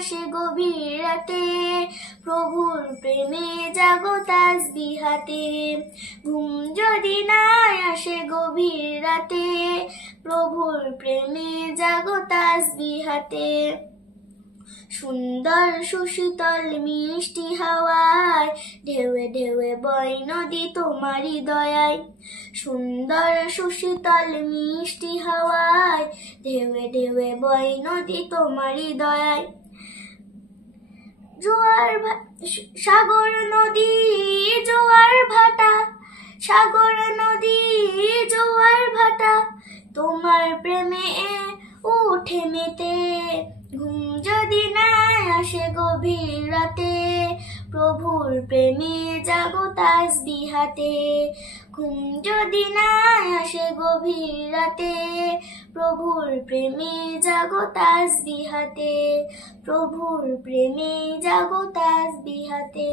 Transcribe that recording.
আসে গভীর রাতে, প্রভুর প্রেমে জাগো তাসবিহাতে। ঘুম যদি না আসে গভীর রাতে, প্রভুর প্রেমে জাগো তাসবিহাতে। সুন্দর সুশীতল মিষ্টি হাওয়ায় ঢেউয়ে ঢেউয়ে বয় নদী তোমারই দয়ায়। সুন্দর সুশীতল মিষ্টি হাওয়ায় ঢেউয়ে ঢেউয়ে বয় নদী তোমারই দয়ায়। সাগর নদী জোয়ার ভাটা, সাগর নদী জোয়ার ভাটা, তোমার প্রেমে উঠে মেতে। ঘুম যদি না আসে গভীর রাতে, প্রভুর প্রেমে জাগো তাসবিহাতে। ঘুম যদি না আসে গভীর রাতে, প্রভুর প্রেমে জাগো তাসবিহাতে। প্রভুর প্রেমে জাগো তাসবিহাতে।